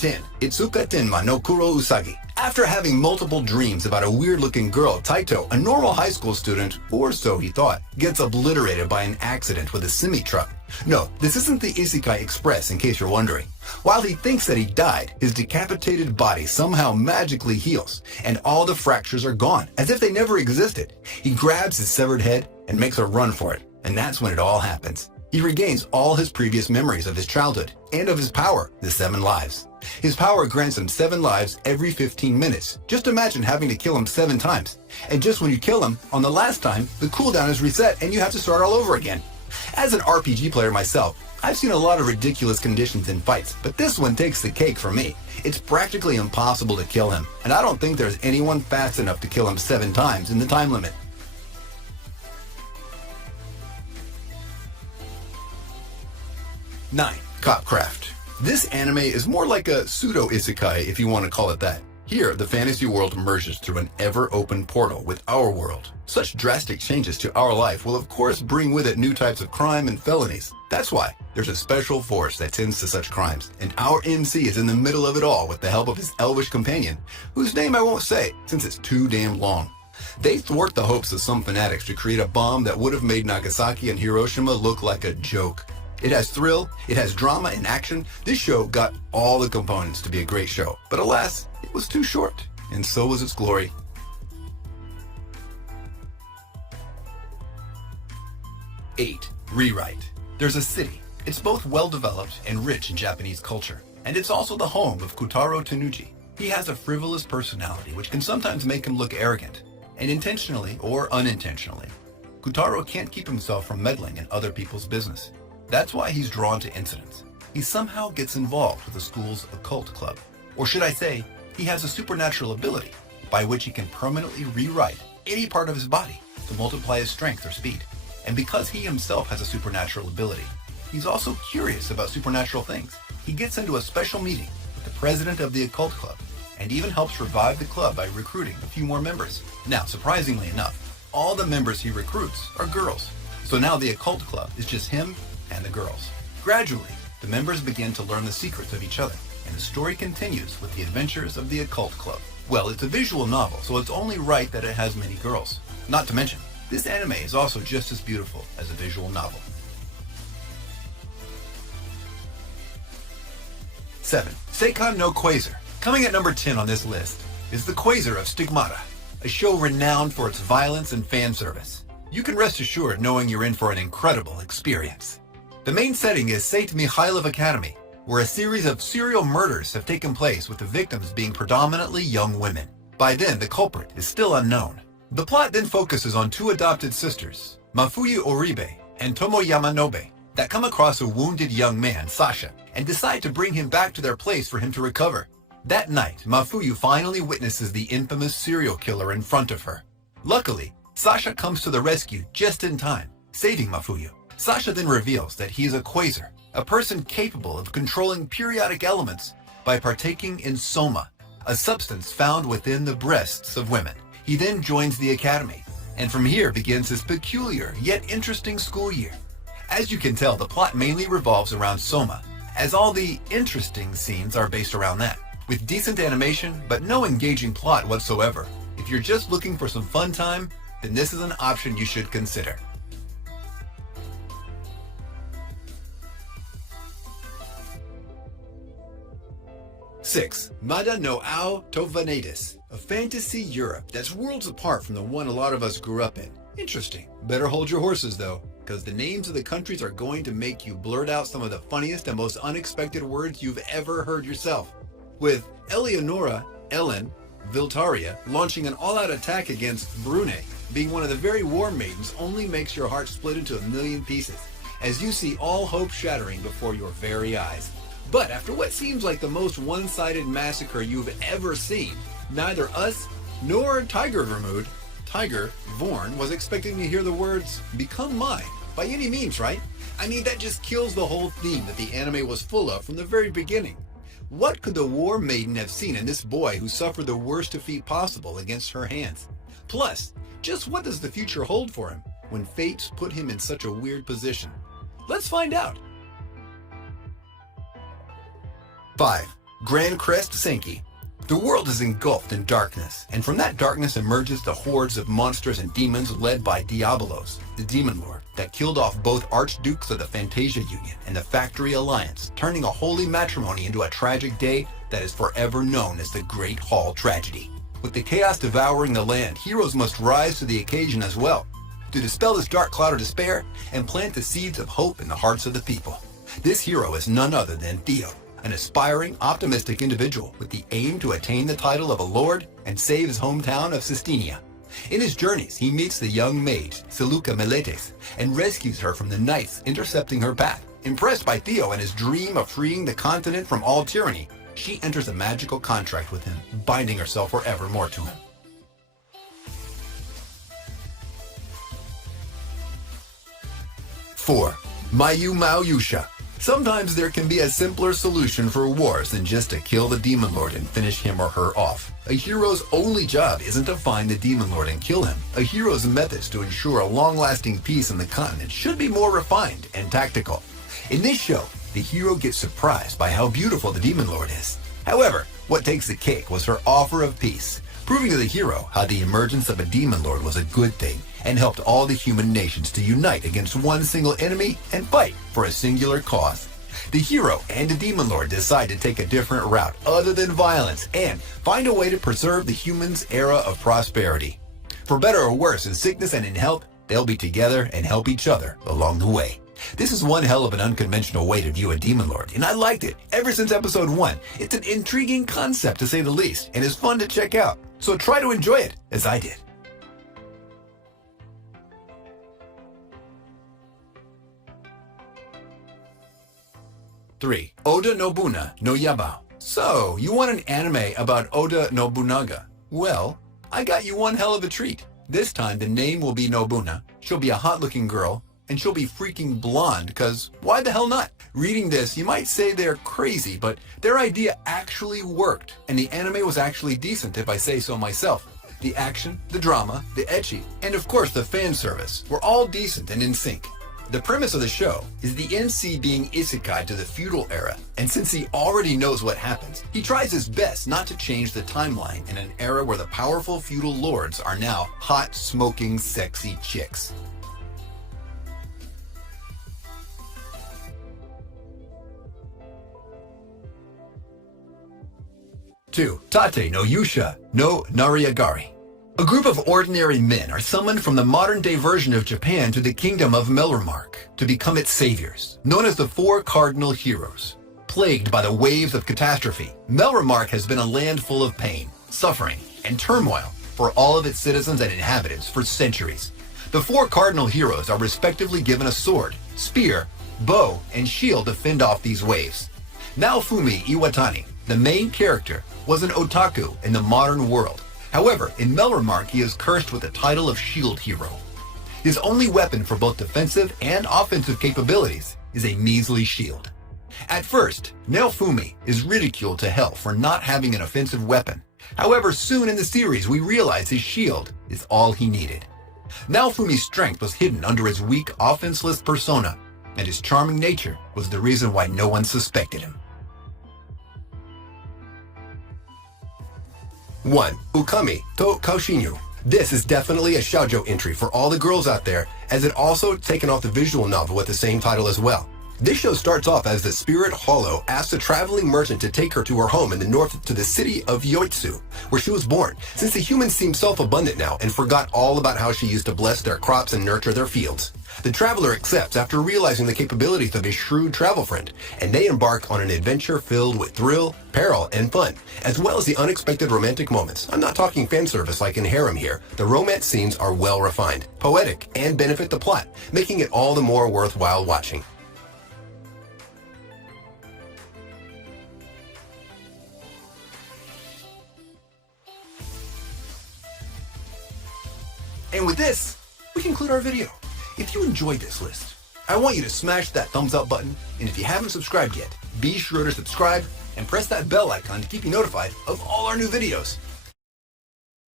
10. Itsuka Tenma no Kuro Usagi. After having multiple dreams about a weird-looking girl, Taito, a normal high school student, or so he thought, gets obliterated by an accident with a semi-truck. No, this isn't the Isekai Express, in case you're wondering. While he thinks that he died, his decapitated body somehow magically heals, and all the fractures are gone, as if they never existed. He grabs his severed head and makes a run for it, and that's when it all happens. He regains all his previous memories of his childhood, and of his power, the 7 lives. His power grants him 7 lives every 15 minutes. Just imagine having to kill him 7 times. And just when you kill him, on the last time, the cooldown is reset and you have to start all over again. As an RPG player myself, I've seen a lot of ridiculous conditions in fights, but this one takes the cake for me. It's practically impossible to kill him, and I don't think there's anyone fast enough to kill him 7 times in the time limit. 9. Copcraft. This anime is more like a pseudo-isekai, if you want to call it that. Here, the fantasy world merges through an ever-open portal with our world. Such drastic changes to our life will of course bring with it new types of crime and felonies. That's why there's a special force that tends to such crimes, and our MC is in the middle of it all with the help of his elvish companion, whose name I won't say since it's too damn long. They thwart the hopes of some fanatics to create a bomb that would have made Nagasaki and Hiroshima look like a joke. It has thrill, it has drama and action. This show got all the components to be a great show, but alas, it was too short, and so was its glory. 8. Rewrite. There's a city. It's both well-developed and rich in Japanese culture, and it's also the home of Kotaro Tanuchi. He has a frivolous personality which can sometimes make him look arrogant, and intentionally or unintentionally, Kotaro can't keep himself from meddling in other people's business. That's why he's drawn to incidents. He somehow gets involved with the school's occult club. Or should I say, he has a supernatural ability by which he can permanently rewrite any part of his body to multiply his strength or speed. And because he himself has a supernatural ability, he's also curious about supernatural things. He gets into a special meeting with the president of the occult club and even helps revive the club by recruiting a few more members. Now, surprisingly enough, all the members he recruits are girls. So now the occult club is just him and the girls. Gradually, the members begin to learn the secrets of each other, and the story continues with the adventures of the occult club. Well, it's a visual novel, so it's only right that it has many girls. Not to mention, this anime is also just as beautiful as a visual novel. 7. Seikon no Quasar. Coming at number 10 on this list is The Quasar of Stigmata, a show renowned for its violence and fan service. You can rest assured knowing you're in for an incredible experience. The main setting is St. Mikhailov Academy, where a series of serial murders have taken place with the victims being predominantly young women. By then, the culprit is still unknown. The plot then focuses on 2 adopted sisters, Mafuyu Oribe and Tomoyama Nobe, that come across a wounded young man, Sasha, and decide to bring him back to their place for him to recover. That night, Mafuyu finally witnesses the infamous serial killer in front of her. Luckily, Sasha comes to the rescue just in time, saving Mafuyu. Sasha then reveals that he is a quasar, a person capable of controlling periodic elements by partaking in soma, a substance found within the breasts of women. He then joins the academy, and from here begins his peculiar yet interesting school year. As you can tell, the plot mainly revolves around soma, as all the interesting scenes are based around that, with decent animation but no engaging plot whatsoever. If you're just looking for some fun time, then this is an option you should consider. 6. Mada no Ao to Vanadis, a fantasy Europe that's worlds apart from the one a lot of us grew up in. Interesting. Better hold your horses though, because the names of the countries are going to make you blurt out some of the funniest and most unexpected words you've ever heard yourself. With Eleonora, Ellen, Viltaria launching an all-out attack against Brune, being one of the very war maidens only makes your heart split into a million pieces, as you see all hope shattering before your very eyes. But after what seems like the most one-sided massacre you've ever seen, neither us nor Tiger Vorn was expecting to hear the words, "Become mine," by any means, right? I mean, that just kills the whole theme that the anime was full of from the very beginning. What could the war maiden have seen in this boy who suffered the worst defeat possible against her hands? Plus, just what does the future hold for him when fate put him in such a weird position? Let's find out. 5. Grand Crest Senki. The world is engulfed in darkness, and from that darkness emerges the hordes of monsters and demons led by Diabolos, the Demon Lord, that killed off both Archdukes of the Fantasia Union and the Factory Alliance, turning a holy matrimony into a tragic day that is forever known as the Great Hall Tragedy. With the chaos devouring the land, heroes must rise to the occasion as well, to dispel this dark cloud of despair and plant the seeds of hope in the hearts of the people. This hero is none other than Theo, an aspiring, optimistic individual with the aim to attain the title of a lord and save his hometown of Sistenia. In his journeys, he meets the young mage, Seluca Meletes, and rescues her from the knights intercepting her path. Impressed by Theo and his dream of freeing the continent from all tyranny, she enters a magical contract with him, binding herself forevermore to him. 4. Mayu Mao Yusha. Sometimes there can be a simpler solution for wars than just to kill the Demon Lord and finish him or her off. A hero's only job isn't to find the Demon Lord and kill him. A hero's methods to ensure a long-lasting peace on the continent should be more refined and tactical. In this show, the hero gets surprised by how beautiful the Demon Lord is. However, what takes the cake was her offer of peace, proving to the hero how the emergence of a Demon Lord was a good thing and helped all the human nations to unite against one single enemy and fight for a singular cause. The hero and the Demon Lord decide to take a different route other than violence and find a way to preserve the humans' era of prosperity. For better or worse, in sickness and in health, they'll be together and help each other along the way. This is one hell of an unconventional way to view a Demon Lord, and I liked it ever since episode 1. It's an intriguing concept to say the least, and is fun to check out. So try to enjoy it as I did. 3. Oda Nobunaga no Yabao. So, you want an anime about Oda Nobunaga? Well, I got you one hell of a treat. This time the name will be Nobuna, she'll be a hot-looking girl, and she'll be freaking blonde, cause why the hell not? Reading this, you might say they're crazy, but their idea actually worked, and the anime was actually decent if I say so myself. The action, the drama, the ecchi, and of course the fan service were all decent and in sync. The premise of the show is the NC being isekai to the feudal era, and since he already knows what happens, he tries his best not to change the timeline in an era where the powerful feudal lords are now hot, smoking, sexy chicks. Two, Tate no Yusha no Nariagari. A group of ordinary men are summoned from the modern-day version of Japan to the kingdom of Melromark to become its saviors, known as the Four Cardinal Heroes. Plagued by the waves of catastrophe, Melromark has been a land full of pain, suffering, and turmoil for all of its citizens and inhabitants for centuries. The Four Cardinal Heroes are respectively given a sword, spear, bow, and shield to fend off these waves. Naofumi Iwatani, the main character, was an otaku in the modern world. However, in Melromark, he is cursed with the title of Shield Hero. His only weapon for both defensive and offensive capabilities is a measly shield. At first, Naofumi is ridiculed to hell for not having an offensive weapon. However, soon in the series, we realize his shield is all he needed. Naofumi's strength was hidden under his weak, offenseless persona, and his charming nature was the reason why no one suspected him. 1. Ukami to Kaoshinyu. This is definitely a shoujo entry for all the girls out there, as it also taken off the visual novel with the same title as well. This show starts off as the Spirit Hollow asks a traveling merchant to take her to her home in the north to the city of Yoitsu, where she was born, since the humans seem self-abundant now and forgot all about how she used to bless their crops and nurture their fields. The traveler accepts after realizing the capabilities of his shrewd travel friend, and they embark on an adventure filled with thrill, peril, and fun, as well as the unexpected romantic moments. I'm not talking fan service like in Harem here. The romance scenes are well refined, poetic, and benefit the plot, making it all the more worthwhile watching. And with this, we conclude our video. If you enjoyed this list, I want you to smash that thumbs up button, and if you haven't subscribed yet, be sure to subscribe and press that bell icon to keep you notified of all our new videos.